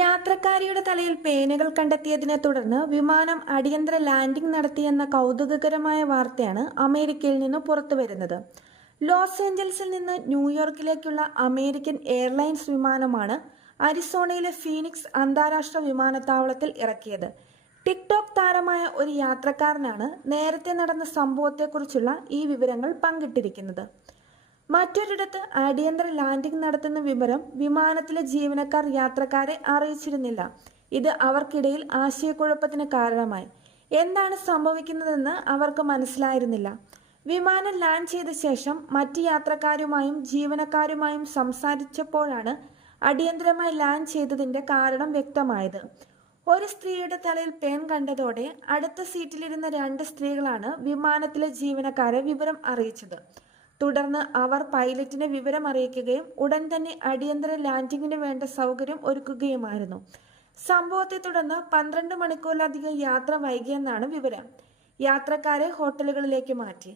യാത്രക്കാരിയുടെ തലയിൽ പേനുകൾ കണ്ടെത്തിയതിനെ തുടർന്ന് വിമാനം അടിയന്തര ലാൻഡിംഗ് നടത്തിയെന്ന കൗതുകകരമായ വാർത്തയാണ് അമേരിക്കയിൽ നിന്ന് പുറത്തുവരുന്നത്. ലോസ് ഏഞ്ചൽസിൽ നിന്ന് ന്യൂയോർക്കിലേക്കുള്ള അമേരിക്കൻ എയർലൈൻസ് വിമാനമാണ് അരിസോണയിലെ ഫീനിക്സ് അന്താരാഷ്ട്ര വിമാനത്താവളത്തിൽ ഇറക്കിയത്. ടിക്ടോക്ക് താരമായ ഒരു യാത്രക്കാരനാണ് നേരത്തെ നടന്ന സംഭവത്തെക്കുറിച്ചുള്ള ഈ വിവരങ്ങൾ പങ്കിട്ടിരിക്കുന്നത്. മറ്റൊരിടത്ത് അടിയന്തര ലാൻഡിംഗ് നടത്തുന്ന വിവരം വിമാനത്തിലെ ജീവനക്കാർ യാത്രക്കാരെ അറിയിച്ചിരുന്നില്ല. ഇത് അവർക്കിടയിൽ ആശയക്കുഴപ്പത്തിന് കാരണമായി. എന്താണ് സംഭവിക്കുന്നതെന്ന് അവർക്ക് മനസ്സിലായിരുന്നില്ല. വിമാനം ലാൻഡ് ചെയ്ത ശേഷം മറ്റ് യാത്രക്കാരുമായും ജീവനക്കാരുമായും സംസാരിച്ചപ്പോഴാണ് അടിയന്തരമായി ലാൻഡ് ചെയ്തതിന്റെ കാരണം വ്യക്തമായത്. ഒരു സ്ത്രീയുടെ തലയിൽ പേൻ കണ്ടതോടെ അടുത്ത സീറ്റിലിരുന്ന 2 സ്ത്രീകളാണ് വിമാനത്തിലെ ജീവനക്കാരെ വിവരം അറിയിച്ചത്. തുടർന്ന് അവർ പൈലറ്റിനെ വിവരം അറിയിക്കുകയും ഉടൻ തന്നെ അടിയന്തര ലാൻഡിങ്ങിന് വേണ്ട സൗകര്യം ഒരുക്കുകയുമായിരുന്നു. സംഭവത്തെ തുടർന്ന് 12 മണിക്കൂറിലധികം യാത്ര വൈകിയെന്നാണ് വിവരം. യാത്രക്കാരെ ഹോട്ടലുകളിലേക്ക് മാറ്റി.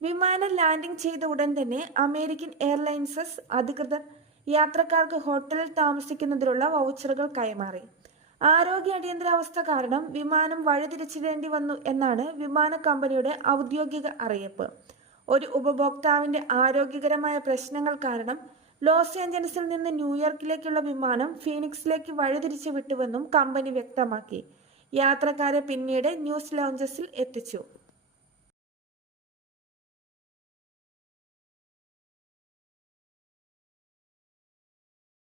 വിമാനം ലാൻഡിംഗ് ചെയ്ത ഉടൻ തന്നെ അമേരിക്കൻ എയർലൈൻസസ് അധികൃതർ യാത്രക്കാർക്ക് ഹോട്ടലിൽ താമസിക്കുന്നതിനുള്ള വൗച്ചറുകൾ കൈമാറി. ആരോഗ്യ അടിയന്തരാവസ്ഥ കാരണം വിമാനം വഴിതിരിച്ചിടേണ്ടി വന്നു എന്നാണ് വിമാന കമ്പനിയുടെ ഔദ്യോഗിക അറിയിപ്പ്. ഒരു ഉപഭോക്താവിന്റെ ആരോഗ്യകരമായ പ്രശ്നങ്ങൾ കാരണം ലോസ് ഏഞ്ചൽസിൽ നിന്ന് ന്യൂയോർക്കിലേക്കുള്ള വിമാനം ഫീനിക്സിലേക്ക് വഴിതിരിച്ചു വിട്ടുവെന്നും കമ്പനി വ്യക്തമാക്കി. യാത്രക്കാരെ പിന്നീട് ന്യൂസ് ലോഞ്ചസിൽ എത്തിച്ചു.